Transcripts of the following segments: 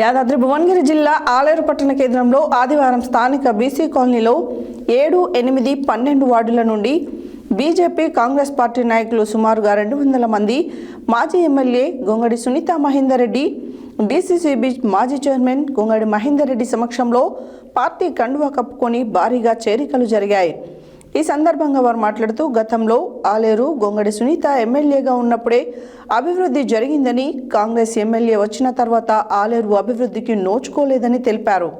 యాదాద్రి భువనగిరి జిల్లా ఆలేరు పట్టణ కేంద్రంలో ఆదివారం స్థానిక బీసీ కాలనీలో ఏడు ఎనిమిది పన్నెండు వార్డుల నుండి బీజేపీ కాంగ్రెస్ పార్టీ నాయకులు సుమారుగా రెండు వందల మంది మాజీ ఎమ్మెల్యే గొంగడి సునీత మహేందర్రెడ్డి డీసీసీబీ మాజీ చైర్మన్ గొంగడి మహేందర్రెడ్డి సమక్షంలో పార్టీ కండువా కప్పుకొని భారీగా చేరికలు జరిగాయి. ఈ సందర్భంగా వారు మాట్లాడుతూ గతంలో ఆలేరు గొంగడి సునీత ఎమ్మెల్యేగా ఉన్నప్పుడే అభివృద్ధి జరిగిందని కాంగ్రెస్ ఎమ్మెల్యే వచ్చిన తర్వాత ఆలేరు అభివృద్ధికి నోచుకోలేదని తెలిపారు.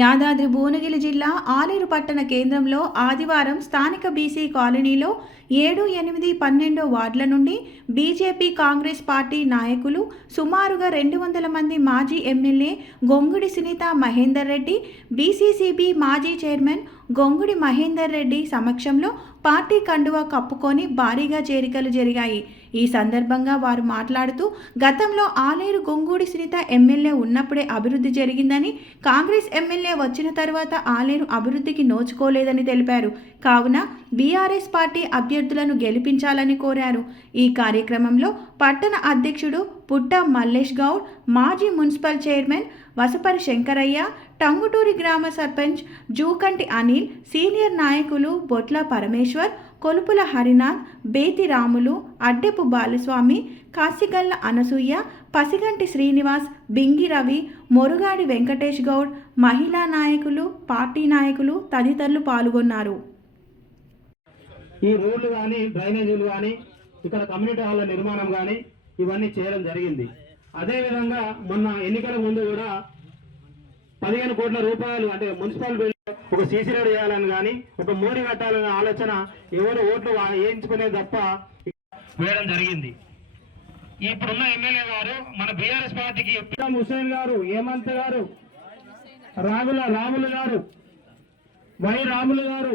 యాదాద్రి భువనగిరి జిల్లా ఆలేరు పట్టణ కేంద్రంలో ఆదివారం స్థానిక బీసీ కాలనీలో ఏడు ఎనిమిది పన్నెండో వార్డుల నుండి బీజేపీ కాంగ్రెస్ పార్టీ నాయకులు సుమారుగా రెండు వందల మంది మాజీ ఎమ్మెల్యే గొంగుడి సునీత మహేందర్ రెడ్డి బీసీసీబీ మాజీ చైర్మన్ గొంగుడి మహేందర్ రెడ్డి సమక్షంలో పార్టీ కండువా కప్పుకొని భారీగా చేరికలు జరిగాయి. ఈ సందర్భంగా వారు మాట్లాడుతూ గతంలో ఆలేరు గొంగూడి సునీత ఎమ్మెల్యే ఉన్నప్పుడే అభివృద్ధి జరిగిందని కాంగ్రెస్ ఎమ్మెల్యే వచ్చిన తర్వాత ఆలేరు అభివృద్ధికి నోచుకోలేదని తెలిపారు. కావున బీఆర్ఎస్ పార్టీ అభ్యర్థి అభ్యర్థులను గెలిపించాలని కోరారు. ఈ కార్యక్రమంలో పట్టణ అధ్యక్షుడు పుట్ట మల్లేష్ గౌడ్ మాజీ మున్సిపల్ చైర్మన్ వసపరి శంకరయ్య టంగుటూరి గ్రామ సర్పంచ్ జూకంటి అనిల్ సీనియర్ నాయకులు బొట్ల పరమేశ్వర్ కొలుపుల హరినాథ్ బేతి రాములు అడ్డెపు బాలస్వామి కాసిగల్ల అనసూయ పసిగంటి శ్రీనివాస్ బింగి రవి మొరుగాడి వెంకటేష్ గౌడ్ మహిళా నాయకులు పార్టీ నాయకులు తదితరులు పాల్గొన్నారు. ఈ రోడ్లు కానీ డ్రైనేజీలు కానీ ఇక్కడ కమ్యూనిటీ హాల్ల నిర్మాణం కానీ ఇవన్నీ చేయడం జరిగింది. అదేవిధంగా మొన్న ఎన్నికల ముందు కూడా పదిహేను కోట్ల రూపాయలు అంటే మున్సిపల్ ఒక సీసీ రోడ్ చేయాలని కానీ ఒక మోడీ కట్టాలనే ఆలోచన ఎవరు ఓట్లు వేయించుకునే తప్ప వేయడం జరిగింది. ఇప్పుడున్న ఎమ్మెల్యే గారు మన బీఆర్ఎస్ పార్టీకి ఇబ్రాహిం హుసేన్ గారు హేమంత్ గారు రాముల రాములు గారు వై రాములు గారు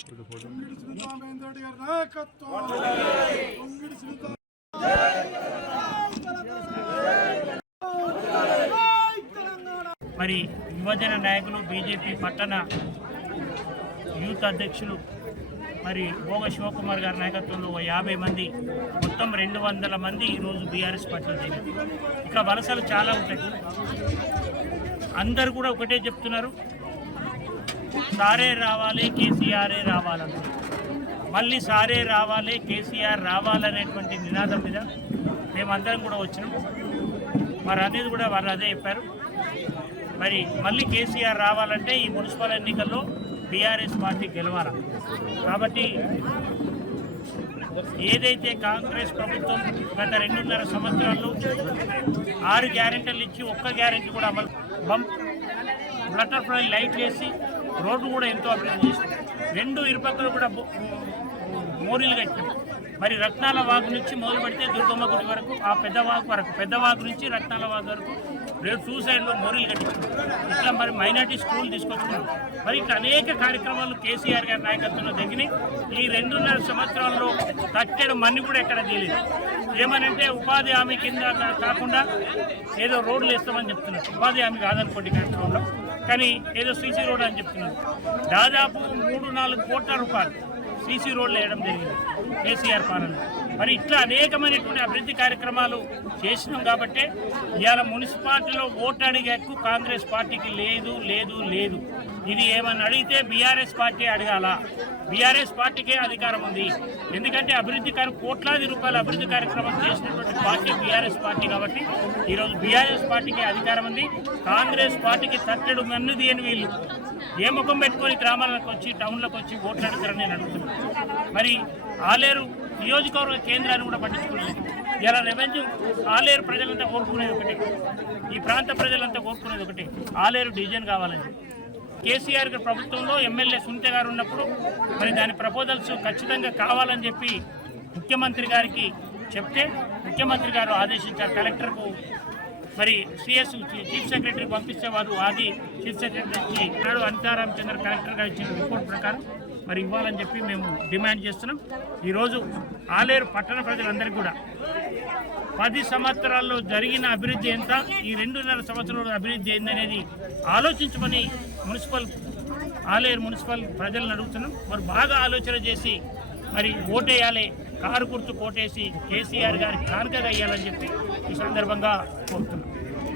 గారి నాయకత్వం సునీత మరి యువజన నాయకులు బీజేపీ పట్టణ యూత్ అధ్యక్షులు మరి భోగ శివకుమార్ గారి నాయకత్వంలో ఓ యాభై మంది మొత్తం రెండు వందల మంది ఈరోజు బీఆర్ఎస్ పార్టీలో చేరారు ఇక్కడ వలసలు చాలా ఉంటాయి. అందరు కూడా ఒకటే చెప్తున్నారు. సారే రావాలి కేసీఆరే రావాలని మళ్ళీ సారే రావాలి కేసీఆర్ రావాలనేటువంటి నినాదం మీద మేమందరం కూడా వచ్చినాం. మరి అనేది కూడా వారు అదే చెప్పారు. మరి మళ్ళీ కేసీఆర్ రావాలంటే ఈ మున్సిపల్ ఎన్నికల్లో బీఆర్ఎస్ పార్టీ గెలవాలి. కాబట్టి ఏదైతే కాంగ్రెస్ ప్రభుత్వం గత రెండున్నర సంవత్సరాల్లో ఆరు గ్యారెంటీలు ఇచ్చి ఒక్క గ్యారెంటీ కూడా అమలు బంప్ బటర్ఫ్లై లైట్ వేసి రోడ్డు కూడా ఎంతో అభివృద్ధి చేసినాం రెండు ఇరుపక్కలు కూడా మోరీలు కట్టినాం. మరి రత్నాల వాగు నుంచి మొదలు పెడితే దుర్గమ్మ గుడి వరకు ఆ పెద్ద వాగు వరకు పెద్ద వాగు నుంచి రత్నాల వాగు వరకు రేపు టూ సైడ్లో మోరీలు కట్టించాం. ఇట్లా మరి మైనార్టీ స్కూల్ తీసుకొచ్చుకున్నాం మరి ఇట్లా అనేక కార్యక్రమాలు కేసీఆర్ గారి నాయకత్వంలో జరిగినాయి. ఈ రెండున్నర సంవత్సరాల్లో కట్టెడు మన్ని కూడా ఎక్కడ తెలియదు ఏమనంటే ఉపాధి హామీ కింద కాకుండా ఏదో రోడ్లు వేస్తామని చెప్తున్నారు. ఉపాధి హామీ కాదనుకోండి కార్యక్రమంలో కానీ ఏదో సీసీ రోడ్ అని చెప్తున్నారు. దాదాపు మూడు నాలుగు కోట్ల రూపాయలు సీసీ రోడ్లు వేయడం జరిగింది. కేసీఆర్ పాలన మరి ఇట్లా అనేకమైనటువంటి అభివృద్ధి కార్యక్రమాలు చేసినాం కాబట్టే ఇవాళ మున్సిపాలిటీలో ఓటు అడిగే హక్కు కాంగ్రెస్ పార్టీకి లేదు లేదు లేదు. ఇది ఏమని అడిగితే బీఆర్ఎస్ పార్టీ అడగాల. బీఆర్ఎస్ పార్టీకే అధికారం ఉంది. ఎందుకంటే అభివృద్ధి కార్య కోట్లాది రూపాయల అభివృద్ధి కార్యక్రమం చేసినటువంటి పార్టీ బీఆర్ఎస్ పార్టీ కాబట్టి ఈరోజు బీఆర్ఎస్ పార్టీకే అధికారం ఉంది. కాంగ్రెస్ పార్టీకి తట్టెడు మన్నుది అని వీళ్ళు. ఏ ముఖం పెట్టుకొని గ్రామాలకు వచ్చి టౌన్లకు వచ్చి ఓట్లాడుతారని నేను అడుగుతున్నాను మరి ఆలేరు నియోజకవర్గ కేంద్రాన్ని కూడా పట్టించుకోలేదు ఇలా రెవెన్యూ ఆలేరు ప్రజలంతా కోరుకునేది ఒకటి. ఈ ప్రాంత ప్రజలంతా కోరుకునేది ఒకటి. ఆలేరు డివిజన్ కావాలని. కేసీఆర్ గారి ప్రభుత్వంలో ఎమ్మెల్యే సునీత గారు ఉన్నప్పుడు మరి దాని ప్రపోజల్స్ ఖచ్చితంగా కావాలని చెప్పి ముఖ్యమంత్రి గారికి చెప్తే ముఖ్యమంత్రి గారు ఆదేశించారు. కలెక్టర్కు మరి సిఎస్ చీఫ్ సెక్రటరీ పంపిస్తే వారు ఆది చీఫ్ సెక్రటరీకి నాడు అనితారామచంద్ర కలెక్టర్ గారు ఇచ్చిన రిపోర్ట్ ప్రకారం మరి ఇవ్వాలని చెప్పి మేము డిమాండ్ చేస్తున్నాం. ఈరోజు ఆలేరు పట్టణ ప్రజలందరికీ కూడా పది సంవత్సరాల్లో జరిగిన అభివృద్ధి ఎంత ఈ రెండున్నర సంవత్సరాల్లో అభివృద్ధి ఏందనేది ఆలోచించమని మున్సిపల్ ఆలేరు మున్సిపల్ ప్రజలను అడుగుతున్నాం. మరి బాగా ఆలోచన చేసి మరి ఓటేయాలి కారు గుర్తు కోటేసి కేసీఆర్ గారికి కానుకగా అయ్యాలని చెప్పి ఈ సందర్భంగా కోరుతున్నాం.